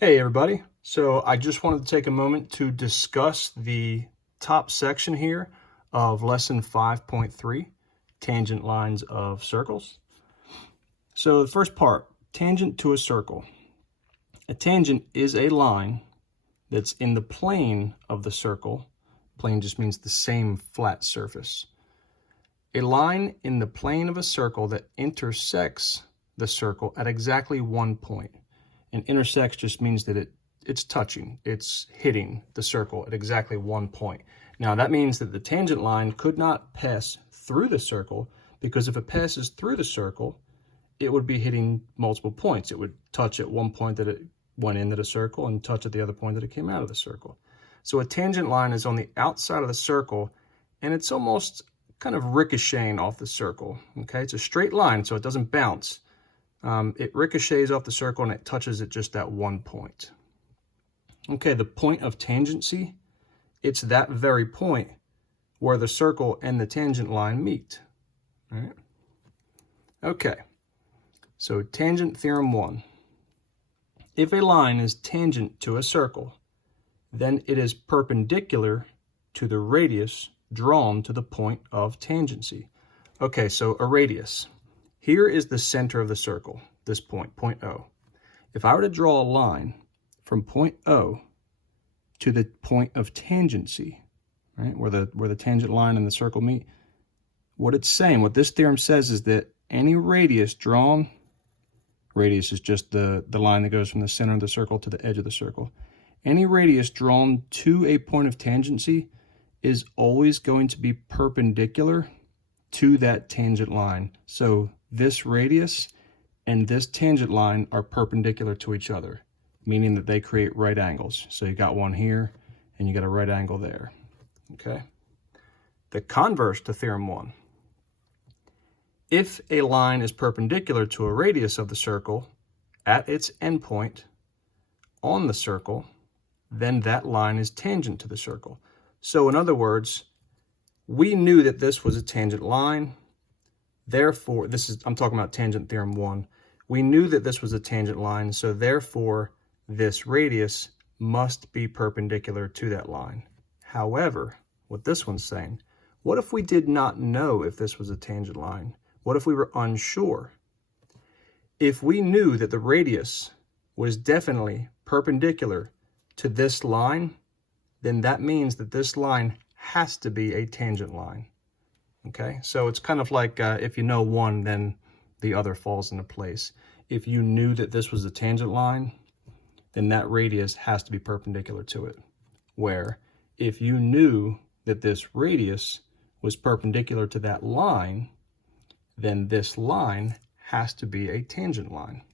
Hey everybody. So I just wanted to take a moment to discuss the top section here of lesson 5.3, tangent lines of circles. So the first part, tangent to a circle. A tangent is a line that's in the plane of the circle. Plane just means the same flat surface. A line in the plane of a circle that intersects the circle at exactly one point. And intersects just means that it's touching, it's hitting the circle at exactly one point. Now that means that the tangent line could not pass through the circle, because if it passes through the circle, it would be hitting multiple points. It would touch at one point that it went into the circle and touch at the other point that it came out of the circle. So a tangent line is on the outside of the circle, and it's almost kind of ricocheting off the circle. Okay, it's a straight line, so it doesn't bounce. It ricochets off the circle and it touches at just that one point. Okay, the point of tangency, it's that very point where the circle and the tangent line meet. All right. Okay, so tangent theorem 1. If a line is tangent to a circle, then it is perpendicular to the radius drawn to the point of tangency. Okay, so a radius. Here is the center of the circle, this point, point O. If I were to draw a line from point O to the point of tangency, right, where the tangent line and the circle meet, what it's saying, what this theorem says, is that any radius drawn, radius is just the line that goes from the center of the circle to the edge of the circle, any radius drawn to a point of tangency is always going to be perpendicular to that tangent line. So this radius and this tangent line are perpendicular to each other, meaning that they create right angles. So you got one here and you got a right angle there. Okay. The converse to theorem 1. If a line is perpendicular to a radius of the circle at its endpoint on the circle, then that line is tangent to the circle. So in other words, we knew that this was a tangent line. Therefore, I'm talking about tangent theorem 1. We knew that this was a tangent line, so therefore this radius must be perpendicular to that line. However, what this one's saying, what if we did not know if this was a tangent line? What if we were unsure? If we knew that the radius was definitely perpendicular to this line, then that means that this line has to be a tangent line. Okay, so it's kind of like if you know one, then the other falls into place. If you knew that this was a tangent line, then that radius has to be perpendicular to it. Where if you knew that this radius was perpendicular to that line, then this line has to be a tangent line.